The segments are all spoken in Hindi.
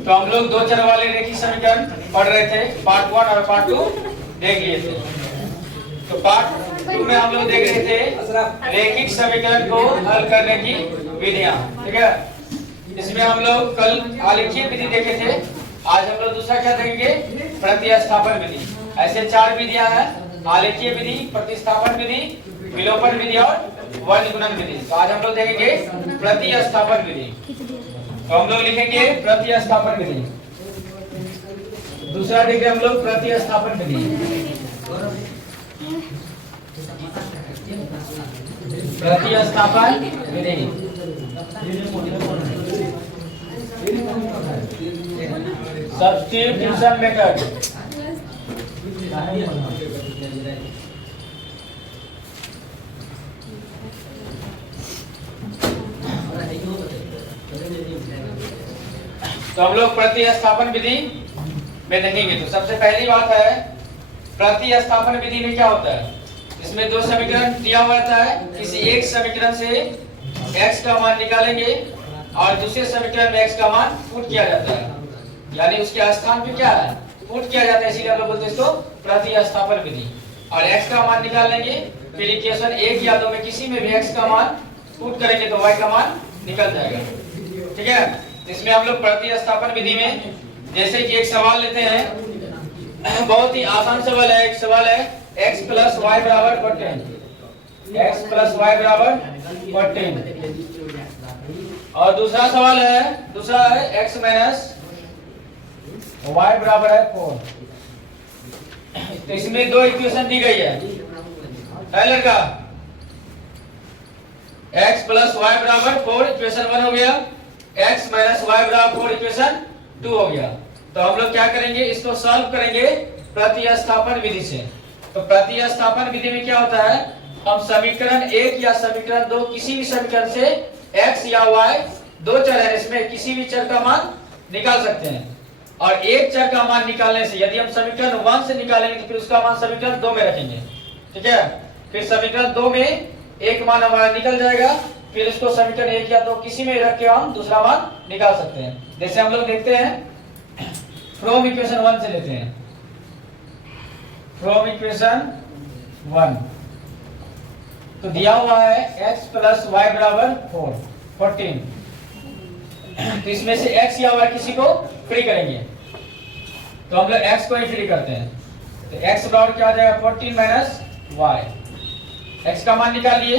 तो हम लोग दो चर वाले रेखीय समीकरण पढ़ रहे थे, पार्ट 1 और पार्ट 2 देख लिए थे। तो पार्ट 2 में हम लोग देख रहे थे रेखिक समीकरण को हल करने की विधियां, ठीक है। इसमें हम लोग कल आलेखीय विधि देखे थे, आज हम लोग दूसरा क्या देखेंगे, प्रतिस्थापन विधि। ऐसे 4 विधियां हैं, आलेखीय विधि, प्रतिस्थापन विधि, विलोपन विधि और वर्ग गुणन विधि। तो आज हम लोग देखेंगे प्रतिस्थापन विधि। तो हम लोग लिखेंगे प्रतिस्थापन विधि। दूसरा देखेंगे हम लोग प्रतिस्थापन विधि। प्रतिस्थापन विधि सब्स्टिट्यूशन मेथड। तो हम लोग प्रतिस्थापन विधि में देखेंगे। तो सबसे पहली बात है, प्रतिस्थापन विधि में क्या होता है, इसमें दो समीकरण दिया हुआ रहता है, किसी एक समीकरण से x का मान निकालेंगे और दूसरे समीकरण में x का मान पुट किया जाता है, यानी उसके स्थान पे क्या है, पुट किया जाता है, इसीलिए हम लोग बोलते हैं इसको प्रतिस्थापन विधि। और x का मान निकाल लेंगे, फिर इक्वेशन 1 या 2 में किसी में भी x का मान पुट करेंगे तो y का मान निकल जाएगा, ठीक है। इसमें हम लोग प्रतिस्थापन विधि में जैसे कि एक सवाल लेते हैं, बहुत ही आसान सवाल है। एक सवाल है x प्लस वाई बराबर 10, x प्लस वाई बराबर 10। और दूसरा सवाल है, दूसरा है x माइनस वाई बराबर है 4। तो इसमें दो इक्वेशन दी गई है लड़का, x प्लस वाई बराबर 4 इक्वेशन 1 हो गया, x माइनस वाई बराबर 4 इक्वेशन 2 हो गया। तो हम लोग क्या करेंगे, इसको सॉल्व करेंगे प्रतिस्थापन विधि से। तो प्रतिस्थापन विधि में क्या होता है, हम समीकरण 1 या समीकरण 2 किसी भी समीकरण से x या y दो चर है, इसमें किसी भी चर का मान निकाल सकते हैं। और एक चर का मान निकालने से, यदि हम समीकरण 1 से निकालेंगे तो फिर उसका मान समीकरण 2 में रखेंगे, ठीक है। फिर समीकरण 2 में एक मान हमारा निकल जाएगा, फिर इसको समीकरण 1 या 2 किसी में रख के हम दूसरा मान निकाल सकते हैं। जैसे हम लोग देखते हैं, फ्रॉम इक्वेशन 1 से लेते हैं, फ्रॉम इक्वेशन 1 तो दिया हुआ है x प्लस वाई बराबर 14। तो इसमें से x या y किसी को फ्री करेंगे, तो हम लोग x को ही फ्री करते हैं। तो x बराबर क्या आ जाएगा, 14 माइनस y। x का मान निकाल लिए।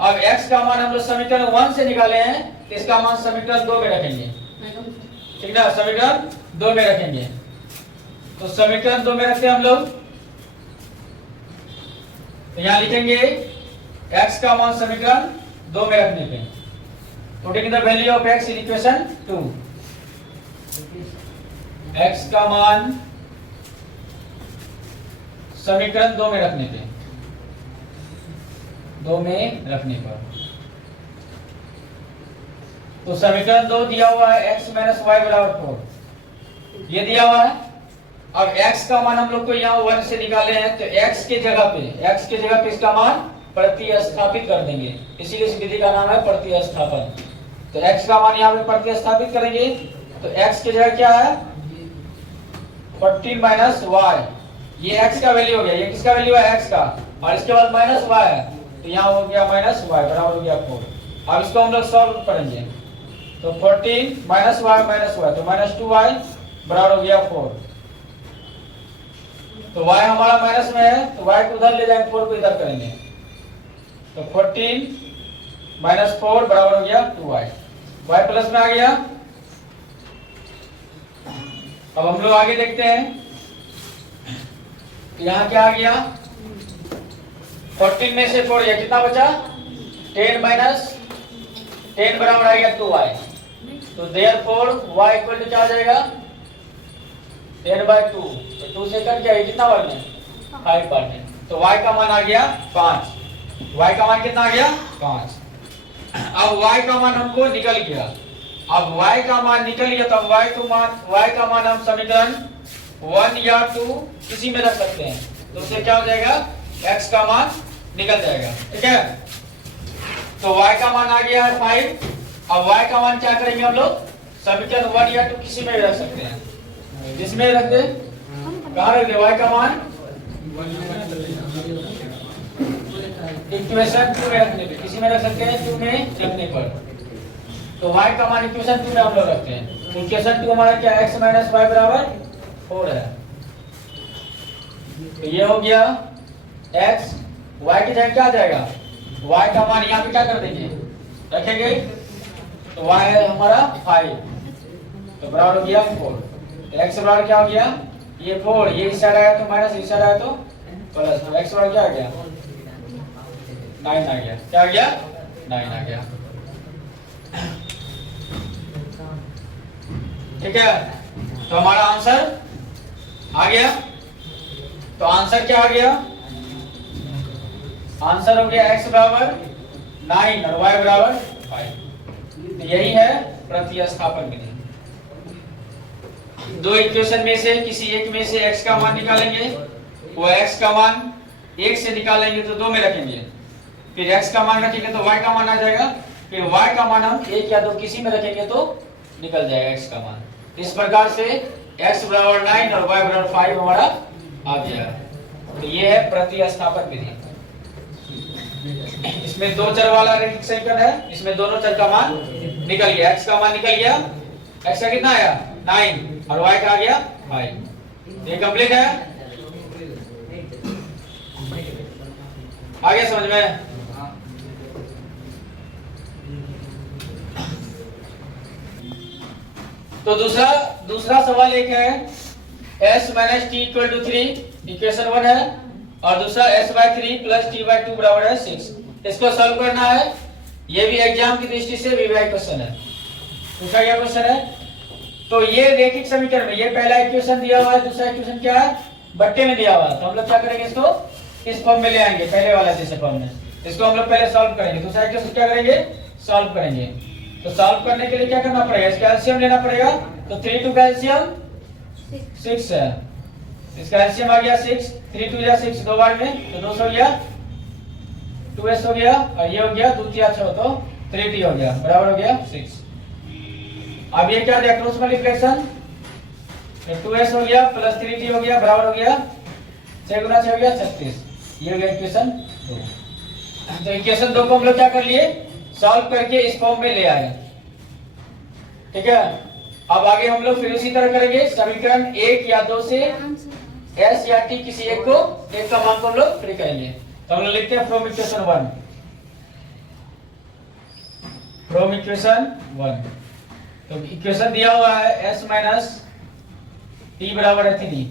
अब x का मान हम लोग समीकरण 1 से निकाले हैं, तो इसका मान समीकरण 2 में रखेंगे, ठीक ना, समीकरण 2 में रखेंगे। तो समीकरण 2 में रखते हैं हम लोग, तो यहाँ लिखेंगे x का मान समीकरण 2 में रखने पे, putting the value of x in equation 2, x का मान समीकरण 2 में रखने पे, 2 में रखने पर, तो समीकरण 2 दिया हुआ है x माइनस वाई बराबर 4, ये दिया हुआ है। अब x का मान हम लोग को यहाँ 1 से निकाले हैं, तो x के जगह पे इसका मान प्रतिस्थापित कर देंगे, इसीलिए इस विधि का नाम है प्रतिस्थापन। तो x का मान यहाँ पे प्रतिस्थापित करेंगे, तो x की जगह क्या है, 14 माइनस वाई, ये x का वैल्यू हो गया, ये किसका वैल्यू है, x का, और इसके बाद माइनस y है, तो यहाँ हो गया माइनस y बराबर हो गया 4। अब इसको हम लोग सॉल्व करेंगे, तो 14 माइनस y तो माइनस 2y बराबर हो गया 4। तो y हमारा माइनस में है, तो y को उधर ले जाएंगे, 4 को इधर करेंगे, तो 14 माइनस 4 बराबर हो गया 2y, y प्लस में आ गया। अब हम लोग आगे देखते हैं, यहाँ क्या आ गया, 14 में से 4 गया, कितना बचा, 10 माइनस 10 बराबर आ गया 2y। तो देयरफॉर y इक्वल टू क्या आ जाएगा, 10/2। तो 2 से कट गया, कितना वर्ग है, 5 पार्ट है। तो y का मान आ गया 5, y का मान कितना आ गया 5। अब y का मान हमको निकल गया, अब y का मान निकल गया, तो y का मान हम समीकरण 1 या 2 किसी में रख सकते हैं, तो उससे क्या हो जाएगा, x का मान निकल जाएगा, ठीक है। तो y का मान आ गया है 5। अब y का मान क्या करेंगे हम लोग, समीकरण 1 या 2 किसी में भी रख सकते हैं, जिसमें रख दे, कहाँ रख दे, y का मान इक्वेशन 2 में रखने पे, किसी में रख सकते हैं 2 में रखने पर, तो y का मान इक्वेशन 2 में हम लोग रखते हैं। तो इक्वेशन 2 हमारा क्या है, x माइनस y बराबर 4 है। तो ये हो गया x, y की जगह क्या आ जाएगा, y का मान यहाँ पे क्या कर देंगे, रखेंगे, तो y है हमारा 5, तो बराबर हो गया 4। तो x बराबर क्या हो गया, ये 4, ये इस साइड आया तो माइनस, इस साइड आया तो प्लस, तो x बराबर क्या आ गया, 9 आ गया। क्या आ गया, 9 आ गया। ठीक है, तो हमारा आंसर आ गया। तो आंसर क्या आ गया, आंसर हो गया x बराबर 9 और y बराबर 5। तो यही है प्रतिस्थापन विधि। दो इक्वेशन में से किसी एक में से x का मान निकालेंगे, वो x का मान 1 से निकालेंगे तो 2 में रखेंगे, फिर x का मान रखेंगे तो y का मान आ जाएगा, फिर y का मान हम 1 या 2 किसी में रखेंगे तो निकल जाएगा x का मान। इस प्रकार से x बराबर 9 और y बराबर 5 हमारा आ गया। तो ये है प्रतिस्थापन विधि। इसमें दो चर वाला रैखिक समीकरण है, इसमें दोनों चर का मान निकल गया, x का मान निकल गया, x का कितना आया 9 और y का आ गया 5। ये कंप्लीट है, आ गया समझ में। तो दूसरा सवाल एक है s minus t equal to 3, equation 1 है, और दूसरा s/3 प्लस t/2 बराबर है 6। इसको सॉल्व करना है। ये भी एग्जाम की दृष्टि से वीवीआई क्वेश्चन है, पूछा गया क्वेश्चन है। तो ये रैखिक समीकरण में ये पहला इक्वेशन दिया हुआ है, दूसरा इक्वेशन क्या है, बट्टे में दिया हुआ है। तो हम लोग क्या करेंगे, इसको इस फॉर्म में ले आएंगे, पहले वाला जैसे फॉर्म में, इसको हम लोग पहले सॉल्व करेंगे, दूसरा इक्वेशन क्या करेंगे, सॉल्व करेंगे। तो सॉल्व करने के लिए क्या करना पड़ेगा, इसका एलसीएम लेना पड़ेगा। तो 3 2 का एलसीएम 6 है, इसका एलसीएम आ गया 6, 3 2 या 6 दो बार में, तो 2 हो गया, 2s हो गया, और ये हो गया 2 3 6 तो 3t हो गया, बराबर हो गया 6। अब ये क्या दिया, क्रॉस मल्टीप्लिकेशन, 2s हो गया प्लस 3t हो गया, बराबर हो गया 6 गुना 6 हो गया 36। ये हो गया इक्वेशन 2। तो इक्वेशन 2 को हम लोग क्या कर लिए, सॉल्व करके इस फॉर्म में ले आए। ठीक है, अब आगे हम लोग फिर उसी तरह करेंगे, समीकरण 1 या 2 से s या t किसी एक का मान को हम लोग फ्री करेंगे। तो हम लोग लिखते हैं फ्रॉम इक्वेशन 1, फ्रॉम इक्वेशन 1। तो इक्वेशन दिया हुआ है s माइनस t बराबर है 3।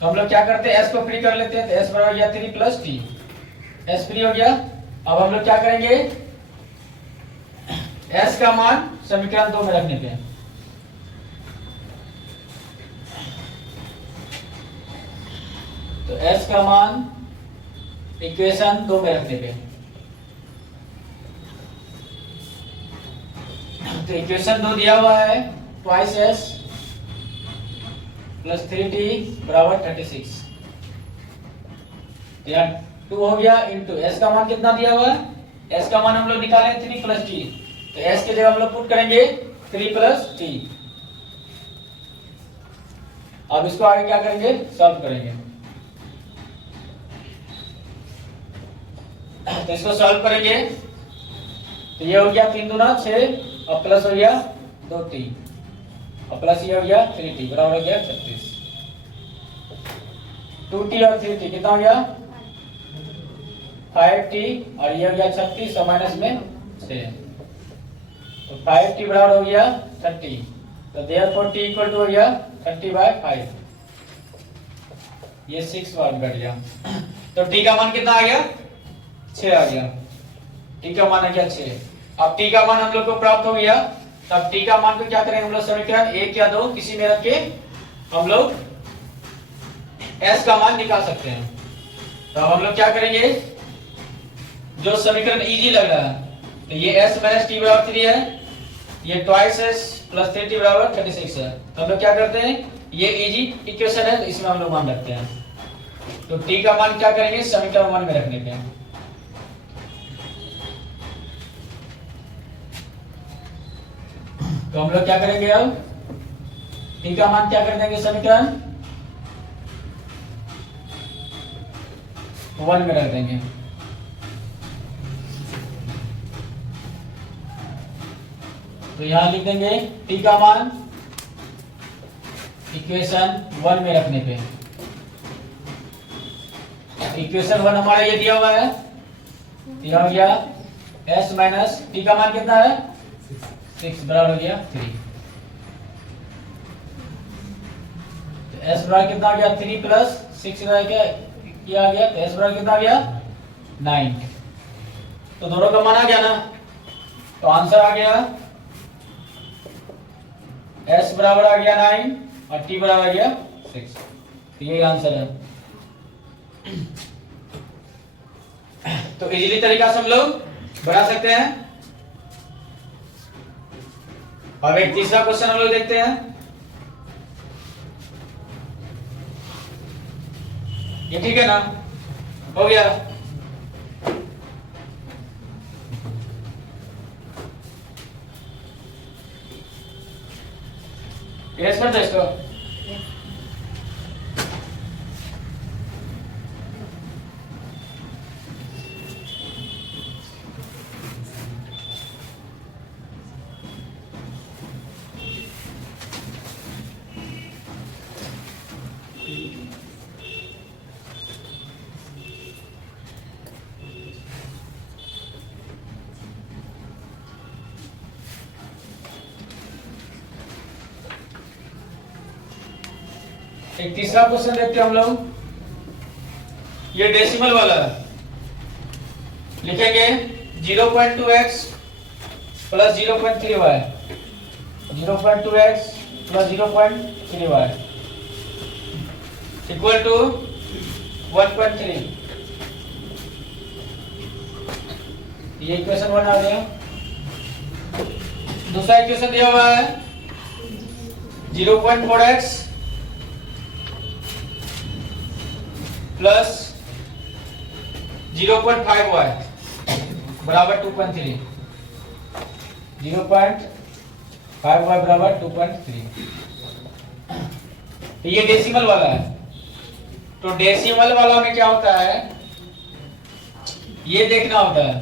तो हम लोग क्या करते हैं, s को फ्री कर लेते हैं, तो s बराबर गया 3 प्लस t, s फ्री हो गया। अब हम लोग क्या करेंगे, s का मान समीकरण 2 में रखने पे, तो s का मान इक्वेशन 2 में रखने पे, तो इक्वेशन 2 दिया हुआ है ट्वाइस s प्लस 3t बराबर 36। यहाँ 2 हो गया इंटू s का मान कितना दिया हुआ है, s का मान हम लोग निकाले 3 प्लस t, तो s के जगह हम लोग पुट करेंगे 3 प्लस t। अब इसको आगे क्या करेंगे, सॉल्व करेंगे। तो इसको सॉल्व करेंगे, तो ये हो गया 3 दूना 6 और प्लस हो गया 2t और प्लस ये हो गया 3t बराबर हो गया 36। 2t और 3t कितना हो गया 5t और ये हो गया 36 और माइनस में 6, तो 5t बराबर हो गया 30। तो देयरफॉर t इक्वल टू हो गया 30/5, ये 6 बार घट गया। तो t का मान कितना आ गया 6 आ गया, t का मान आ गया 6। अब t का मान हम लोग को प्राप्त हो गया, तब t का मान को क्या करेंगे हम लोग, समीकरण 1 या 2 किसी में रख के हम लोग s का मान निकाल सकते हैं। तो अब हम लोग क्या करेंगे, जो समीकरण इजी लग रहा है, तो ये s माइनस t बराबर 3 है, ये ट्वाइस s प्लस 3t बराबर 36 है। तो हम लोग क्या करते हैं, ये इजी इक्वेशन है तो इसमें हम लोग मान रखते हैं। तो t का मान क्या करेंगे, समीकरण 1 में रखने पे, तो हम लोग क्या करेंगे अब टी का मान क्या कर देंगे समीकरण 1 में रख देंगे। तो यहां लिख देंगे टी का मान इक्वेशन 1 में रखने पे। इक्वेशन 1 हमारा ये दिया हुआ है, दिया हो गया s माइनस टी का मान कितना है 6 बराबर हो गया 3। तो s बराबर कितना हो गया 3 प्लस 6 किया गया, तो s बराबर कितना आ गया 9। तो दोनों का मान आ गया ना, तो आंसर आ गया s बराबर आ गया 9 और t बराबर आ गया 6। तो यही आंसर है। तो इजीली तरीका से हम लोग बना सकते हैं। अब एक तीसरा क्वेश्चन हम लोग देखते हैं। ये ठीक है ना, हो गया। यस कर दो इसको। एक तीसरा क्वेश्चन देखते हैं हम लोग। ये डेसिमल वाला है, लिखेंगे 0.2x plus 0.3y, 0.2x plus 0.3y equal to 1.3। ये इक्वेशन बना दिया। दूसरा इक्वेशन दिया हुआ है 0.4x प्लस 0.5y बराबर 2.3, 0.5y बराबर 2.3। तो ये डेसिमल वाला है। तो डेसिमल वाला में क्या होता है, ये देखना होता है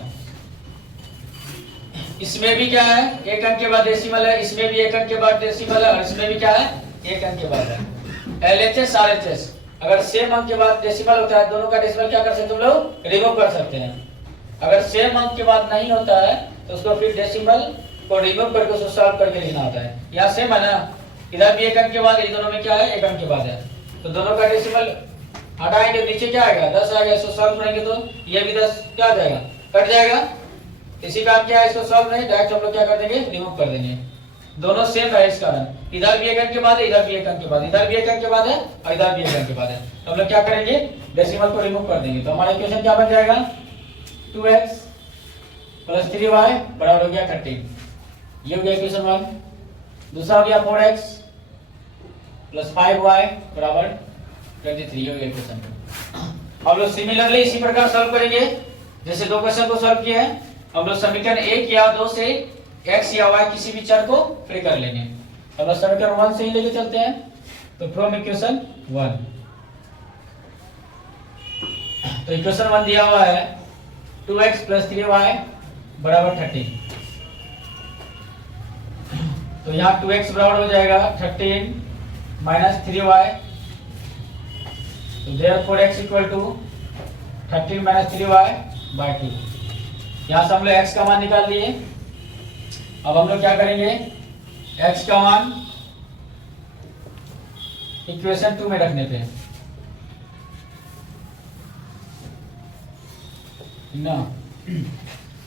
इसमें भी क्या है एक अंक के बाद डेसिमल है, इसमें भी एक अंक के बाद डेसिमल है, और इसमें भी क्या है एक अंक के बाद है। LHS RHS अगर सेम अंक के बाद डेसिमल होता है, दोनों का डेसिमल क्या कर सकते हैं तुम लोग रिमूव कर सकते हैं। अगर सेम अंक के बाद नहीं होता है तो उसको फिर डेसिमल को रिमूव करके उसको सॉल्व करके लिखना होता है। यहाँ सेम है ना, इधर भी एक अंक के बाद, इन दोनों में क्या है एक अंक के बाद है, तो दोनों का डेसिमल हटाएंगे नीचे क्या आएगा 10 आएगा। इसको सॉल्व करेंगे तो ये भी 10 क्या आ जाएगा कट जाएगा। इसी का क्या है, इसको सॉल्व नहीं डायरेक्ट हम लोग क्या कर देंगे रिमूव कर देंगे। दोनों सेम है इस कारण, इधर भी एक अंक के बाद है, इधर भी एक अंक के बाद, इधर भी एक अंक के बाद है और इधर भी एक अंक के बाद है। तो हम लोग क्या करेंगे डेसिमल को रिमूव कर देंगे। तो हमारा इक्वेशन क्या बन जाएगा 2x प्लस 3y बराबर हो गया 13। ये हो गया इक्वेशन 1। दूसरा हो गया 4x प्लस 5y बराबर 23। हो गया इक्वेशन 2। हम लोग सिमिलरली इसी प्रकार सॉल्व करेंगे जैसे दो क्वेश्चन को सॉल्व किया है। हम लोग समीकरण 1 या 2 से x या y किसी भी चर को फ्री कर लेंगे। हम लोग समीकरण 1 से ही लेके चलते हैं। तो फ्रॉम इक्वेशन 1, तो इक्वेशन 1 दिया हुआ है 2x प्लस 3y बराबर 13। तो यहाँ 2x बराबर हो जाएगा 13 माइनस 3y, तो therefore x equal to 13 minus 3y by 2। यहाँ से हम लोग x का मान निकाल लिए। अब हम लोग क्या करेंगे x का मान इक्वेशन 2 में रखने पे ना,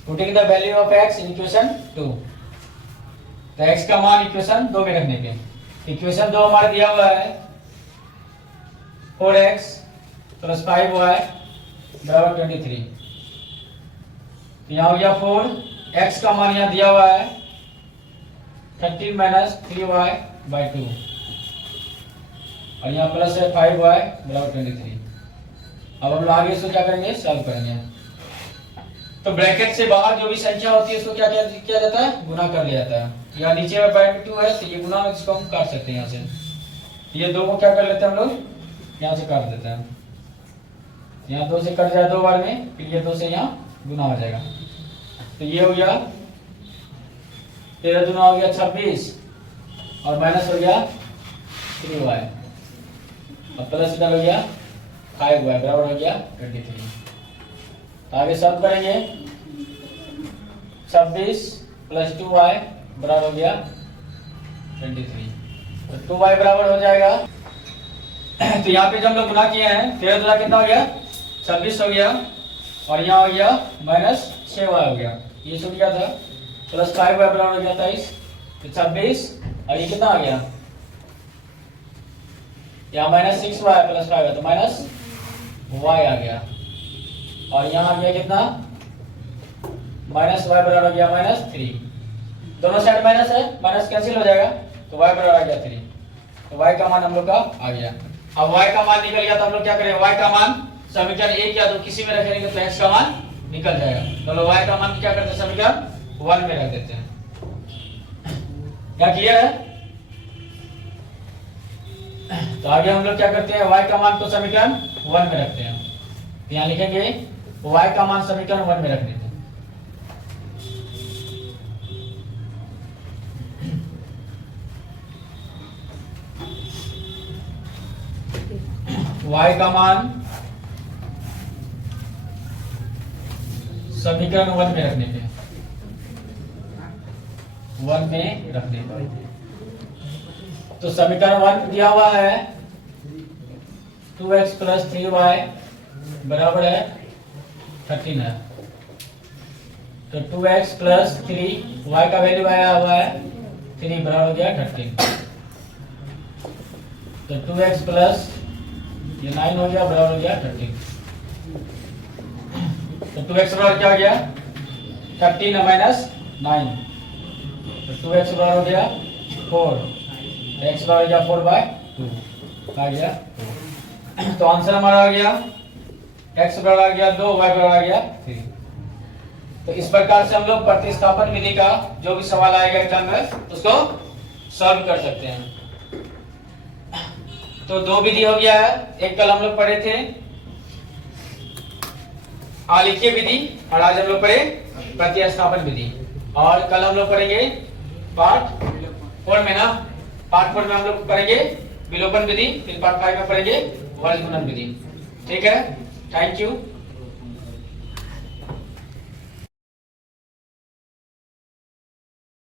putting the value of x in equation 2। तो x का मान इक्वेशन 2 में रखने पे इक्वेशन 2 हमारा दिया हुआ है 4x प्लस 5y बराबर 23। यहाँ हो गया 4, x का मान यहाँ दिया हुआ है 13 माइनस 3y बाई 2 और यहाँ प्लस है 5y बराबर 23। अब हम लोग आगे इसको क्या करेंगे सॉल्व करेंगे। तो ब्रैकेट से बाहर जो भी संख्या होती है उसको क्या किया जाता है गुना कर लिया जाता है। यहाँ नीचे में बाय में 2 है, तो ये गुना में इसको हम काट सकते हैं यहाँ से। ये 2 को क्या कर लेते हैं हम लोग, यहाँ से काट देते हैं। यहाँ 2 से कट जाए 2 बार में, फिर ये 2 से यहाँ गुना हो जाएगा। तो ये हो गया 13 दूना हो गया 26 और माइनस हो गया 3y और प्लस इधर हो गया 5y बराबर हो गया 23। तो आगे सब करेंगे 26 प्लस 2y बराबर हो गया 23। तो 2y बराबर हो जाएगा। तो यहाँ पे जब हम लोग गुना किए हैं 13 दूना कितना हो गया 26 हो गया और यहाँ हो गया माइनस 6y हो गया, ये छूट गया था, प्लस 5y बराबर हो गया 23। तो 26 और ये कितना आ गया, यहाँ माइनस 6y प्लस 5 है तो माइनस y आ गया और यहाँ आ गया कितना माइनस y बराबर हो गया माइनस 3। दोनों साइड माइनस है, माइनस कैंसिल हो जाएगा तो y बराबर आ गया 3। तो y का मान हम लोग का आ गया। अब y का मान निकल गया तो हम लोग क्या करें, y का मान समीकरण 1 या 2 किसी में रखेंगे तो x का मान निकल जाएगा। तो लोग y का मान क्या करते हैं, समीकरण 1 में रख देते हैं। क्या क्लियर है? तो आगे हम लोग क्या करते हैं, y का मान को समीकरण 1 में रखते हैं। यहाँ लिखेंगे y का मान समीकरण 1 में रख देते हैं। y का मान समीकरण 1 में रखने पे 1 में रख देते हैं। तो समीकरण 1 दिया हुआ है 2x प्लस 3y बराबर है 13 है। तो 2x प्लस 3y का वैल्यू आया हुआ है 3 बराबर हो गया 13। तो 2x प्लस ये 9 हो गया बराबर हो गया 13। तो 2x बराबर क्या हो गया 13 माइनस 9, तो 2x बराबर हो गया 4, x बराबर हो गया 4/2 आ गया 4। तो आंसर हमारा आ गया x बराबर आ गया 2, y बराबर आ गया 3। तो इस प्रकार से हम लोग प्रतिस्थापन विधि का जो भी सवाल आएगा एग्जाम में उसको सॉल्व कर सकते हैं। तो 2 विधि हो गया है, एक कल हम लोग पढ़े थे आलेखीय विधि और आज हम लोग पढ़े प्रतिस्थापन विधि, और कल हम लोग पढ़ेंगे पार्ट 4 में ना, पार्ट 4 में हम लोग पढ़ेंगे विलोपन विधि, फिर पार्ट 5 में पढ़ेंगे वर्गमूलन विधि। ठीक है, थैंक यू।